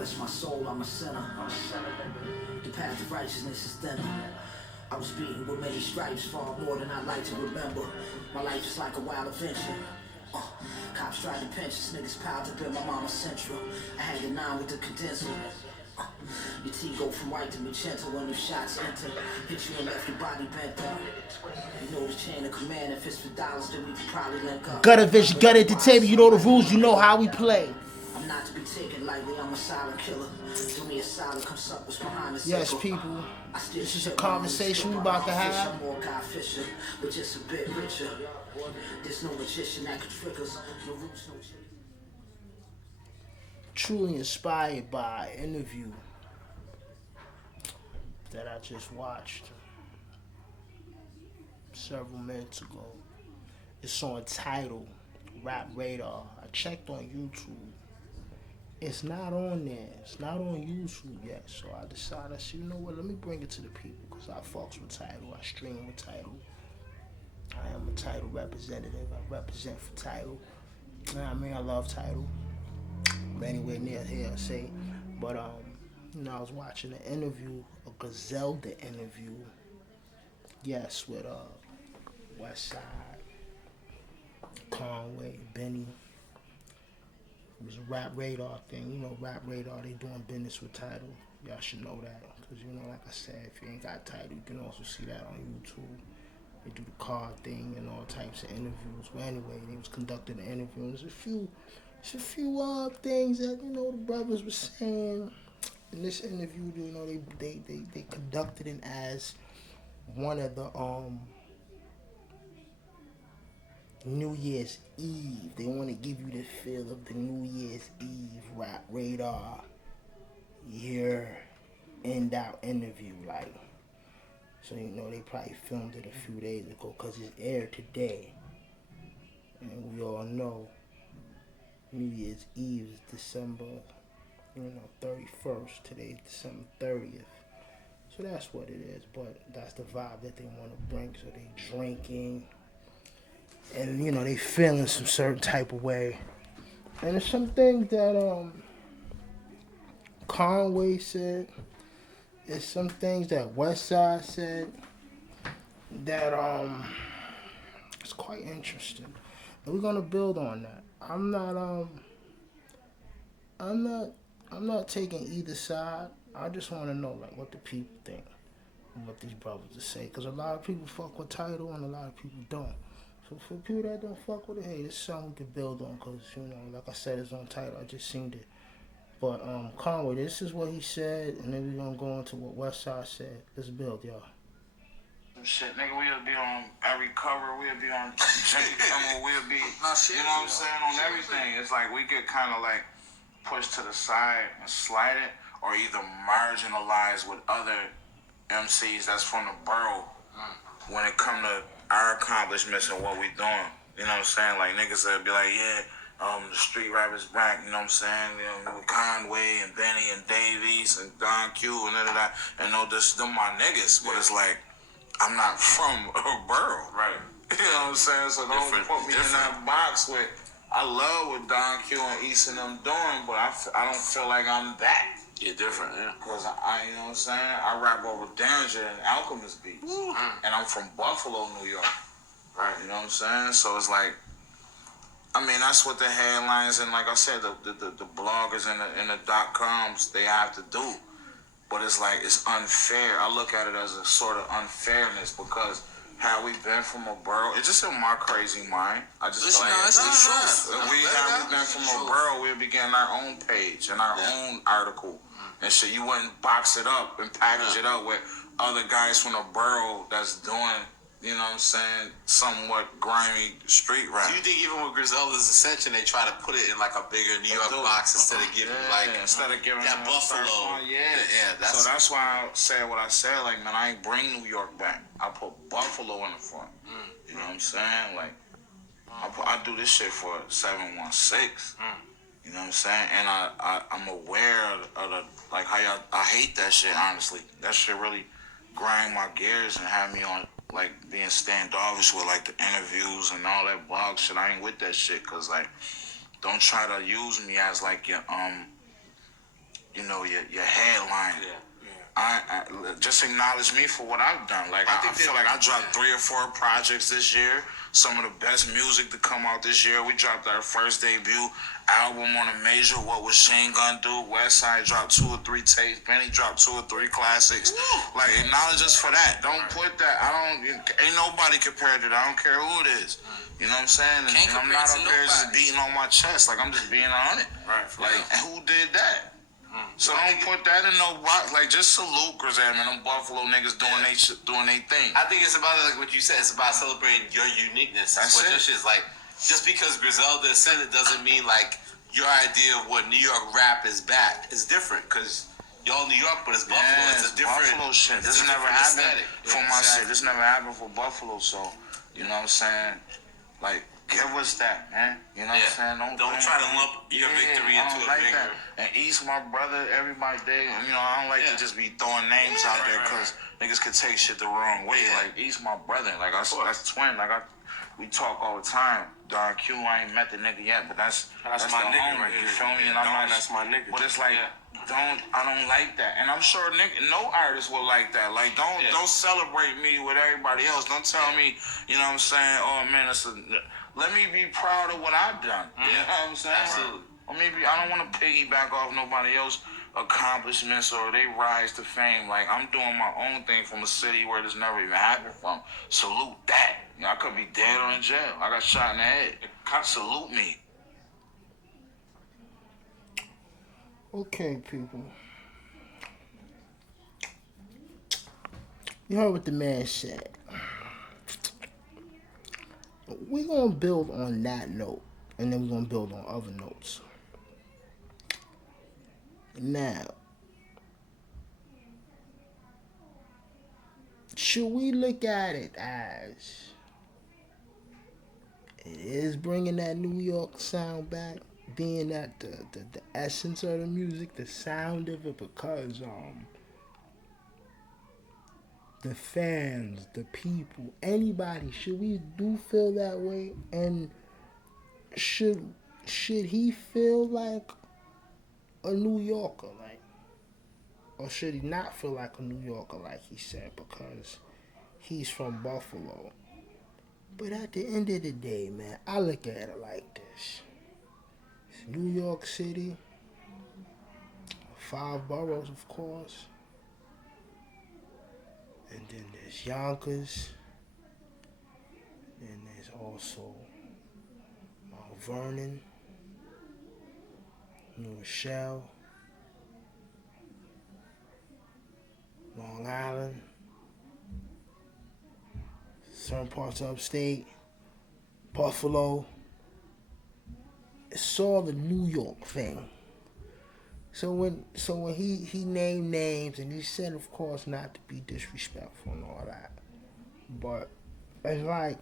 bless my soul, I'm a sinner. The path of righteousness is thinner. I was beaten with many stripes, far more than I'd like to remember. My life is like a wild adventure. Cops tried to pinch us, niggas piled up in my mama's central. I had the 9 with the condenser. Your T go from white to magenta when the shots enter. Hit you and left your body bent up. You know the chain of command, if it's for dollars, then we could probably link up. Gutter Vision, gut at the table, you know the rules, you know how we play. I'm not to be taken lightly, I'm a silent killer. Do me a solid, come suck what's behind the Yes, people, this is a conversation we about to have. I'm more Guy Fisher, but just a bit richer. There's no magician that could trick us. No roots, no chase. Truly inspired by an interview that I just watched several minutes ago. It's on Tidal, Rap Radar. I checked on YouTube. It's not on there. It's not on YouTube yet. So I decided, you know what, let me bring it to the people because I fucks with Tidal. I stream with Tidal. I am a Tidal representative. I represent for Tidal. I mean, I love Tidal. Anywhere near here, I say. But, you know, I was watching an interview, a Griselda interview. Yes, with Westside, Conway, Benny. It was a Rap Radar thing. You know, Rap Radar, they doing business with Tidal. Y'all should know that. Because, you know, like I said, if you ain't got Tidal, you can also see that on YouTube. They do the card thing and all types of interviews. Well, anyway, they was conducting the interview. There's a few things that, you know, the brothers were saying in this interview. You know, they conducted it as one of the New Year's Eve. They want to give you the feel of the New Year's Eve Rap Radar year end out interview, like. So, you know, they probably filmed it a few days ago because it aired today. And we all know New Year's Eve is December, 31st. Today is December 30th. So that's what it is. But that's the vibe that they want to bring. So they drinking. And, you know, they feeling some certain type of way. And there's some things that Conway said. There's some things that Westside said that it's quite interesting. And we're gonna build on that. I'm not taking either side. I just wanna know like what the people think and what these brothers are saying. Cause a lot of people fuck with Tidal and a lot of people don't. So for people that don't fuck with it, hey, this is something we can build on. Cause, you know, like I said, it's on Tidal. I just seen it. But Conway, this is what he said, and then we're gonna go into what Westside said. Let's build, y'all. Shit, nigga, we'll be on every cover, we'll be on Jimmy Kimmel, we'll be, you know what I'm saying, on everything. It's like we get kind of like pushed to the side and slide it, or either marginalized with other MCs that's from the borough when it come to our accomplishments and what we doing. You know what I'm saying? Like niggas that be like, yeah, the street rappers back, you know what I'm saying? You know, with Conway and Benny and Davies and Don Q and that. And no, them my niggas, but it's like, I'm not from a borough. Right. You know what I'm saying? So don't put me in that box with, I love what Don Q and East and them doing, but I don't feel like I'm that. You're different, yeah. Because you know what I'm saying? I rap over Danger and Alchemist beats. And I'm from Buffalo, New York. Right. You know what I'm saying? So it's like, I mean, that's what the headlines and, like I said, the bloggers and the .coms, they have to do. But it's like, it's unfair. I look at it as a sort of unfairness because how we been from a borough, it's just in my crazy mind. I just feel like it's the truth. If we been from a borough, we'd be getting our own page and our own article. And shit, you wouldn't box it up and package it up with other guys from the borough that's doing, you know what I'm saying, somewhat grimy street rap. Do you think even with Griselda's Ascension, they try to put it in like a bigger New York box instead of giving instead of giving that Buffalo? So that's why I said what I said. Like, man, I ain't bring New York back. I put Buffalo in the front. You know what I'm saying? Like, I do this shit for 716. You know what I'm saying? And I'm aware of the, like, how y'all, I hate that shit, honestly. That shit really grind my gears and have me on, like, being standoffish with, like, the interviews and all that blog shit. I ain't with that shit, because, like, don't try to use me as, like, your you know, your headline. Yeah. I just acknowledge me for what I've done. Like I feel like I dropped 3 or 4 projects this year. Some of the best music to come out this year. We dropped our first debut album on a major. What Was Shane Gun Do? Westside dropped 2 or 3 tapes. Benny dropped 2 or 3 classics. Like acknowledge us for that. Don't put that. Ain't nobody compared to that. I don't care who it is. You know what I'm saying? And I'm not up there just beating on my chest. Like I'm just being on it. Right. Like and who did that? So don't put that in no box. Like just salute Griselda, man. Them Buffalo niggas doing they thing. I think it's about like what you said. It's about celebrating your uniqueness. That's what your shit is like. Just because Griselda said it doesn't mean like your idea of what New York rap is back is different. Cause y'all New York, but it's Buffalo. Yeah, It's a different Buffalo shit. This never happened for my shit. This never happened for Buffalo. So you know what I'm saying? Like. Give us that, man. You know what I'm saying? Don't try to lump your victory into a bigger. And East, my brother, everybody, you know, I don't like to just be throwing names out there because niggas could take shit the wrong way. Like, East, my brother. Like, that's twin. Like, we talk all the time. Don Q, I ain't met the nigga yet, but that's my nigga homie, right here. You feel me? And That's my nigga. But it's like, I don't like that. And I'm sure no artist will like that. Like, don't celebrate me with everybody else. Don't tell me, you know what I'm saying, oh, man, let me be proud of what I've done. You know what I'm saying? Absolutely. Or maybe I don't want to piggyback off nobody else's accomplishments or they rise to fame. Like, I'm doing my own thing from a city where this never even happened from. Salute that. You know, I could be dead or in jail. I got shot in the head. Salute me. Okay, people. You heard what the man said. We're going to build on that note, and then we're going to build on other notes. Now, should we look at it as it is bringing that New York sound back, being that the essence of the music, the sound of it, because the fans, the people, anybody, should we do feel that way? And should he feel like a New Yorker, like, or should he not feel like a New Yorker, like he said, because he's from Buffalo? But at the end of the day, man, I look at it like this. It's New York City, 5 boroughs, of course. And then there's Yonkers. And there's also Mount Vernon, New Rochelle, Long Island, certain parts of upstate, Buffalo. It's all the New York thing. So when he named names, and he said, of course, not to be disrespectful and all that, but it's like,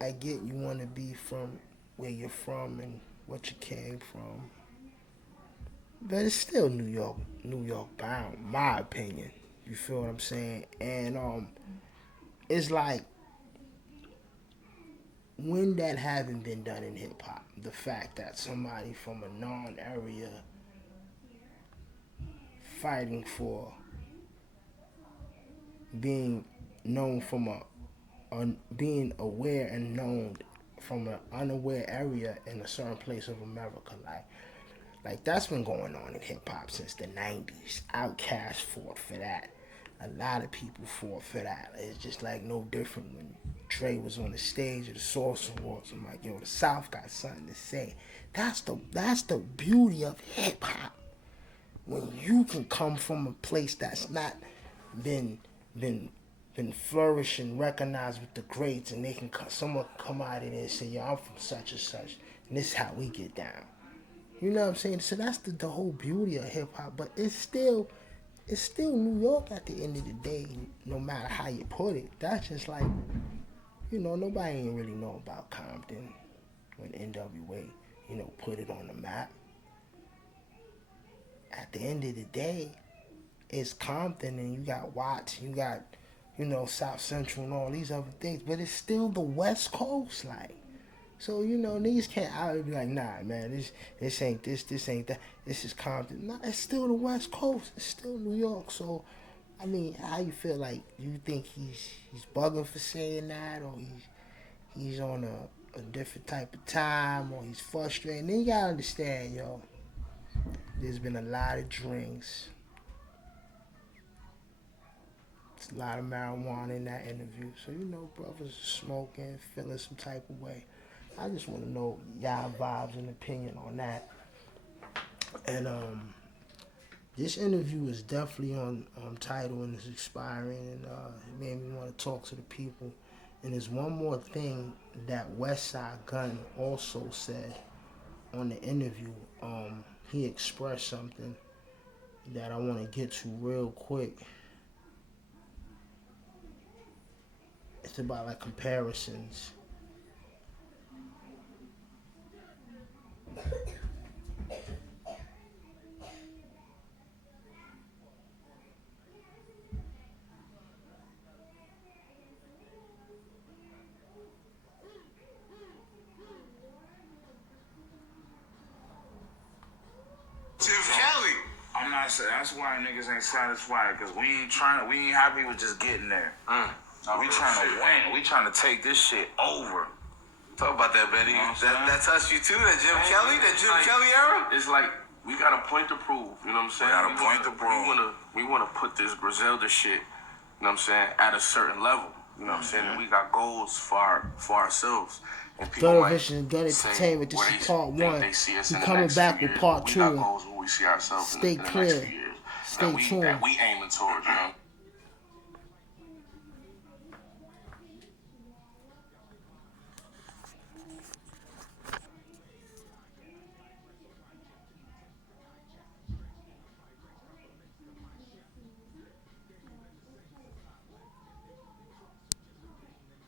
I get you want to be from where you're from and what you came from, but it's still New York bound, my opinion. You feel what I'm saying? And it's like, when that haven't been done in hip hop, the fact that somebody from a non-area fighting for being known from being aware and known from an unaware area in a certain place of America, like that's been going on in hip hop since the 90s. Outkast fought for that. A lot of people fought for that. It's just like no different when Dre was on the stage of the Source Awards. I'm like, yo, the South got something to say. That's the beauty of hip hop. When you can come from a place that's not been flourishing, recognized with the greats, and someone come out of there and say, yo, I'm from such and such, and this is how we get down. You know what I'm saying? So that's the whole beauty of hip hop. But it's still New York at the end of the day, no matter how you put it. That's just like, nobody ain't really know about Compton when NWA, put it on the map. At the end of the day, it's Compton, and you got Watts, you got, South Central and all these other things, but it's still the West Coast. Like, So, you know, niggas can't out be like, nah, man, this ain't this ain't that. This is Compton. Nah, it's still the West Coast. It's still New York. So, I mean, how you feel? Like, you think he's bugging for saying that, or he's on a different type of time, or he's frustrated? Then you gotta understand, yo, there's been a lot of drinks. There's a lot of marijuana in that interview. So, you know, brothers smoking, feeling some type of way. I just want to know y'all vibes and opinion on that. And this interview is definitely on Tidal and it's expiring, and it made me want to talk to the people. And there's one more thing that Westside Gunn also said on the interview. He expressed something that I want to get to real quick. It's about like comparisons. Jim Kelly. I'm not saying that's why niggas ain't satisfied, because we ain't happy with just getting there. We trying to win. We trying to take this shit over. Talk about that, Benny. You know that touched you too, that Jim Kelly era? It's like, we got a point to prove, you know what I'm saying? We got a point to prove. We want to put this Griselda shit, you know what I'm saying, at a certain level, you know what I'm saying? And we got goals for ourselves. And people Gun might Vision and Gun say Entertainment, this where is they part think one. they see us We in the coming next back few with years, part but two. we got goals where we see ourselves Stay in the clear. next few years. Stay tuned. That we aiming towards, you know?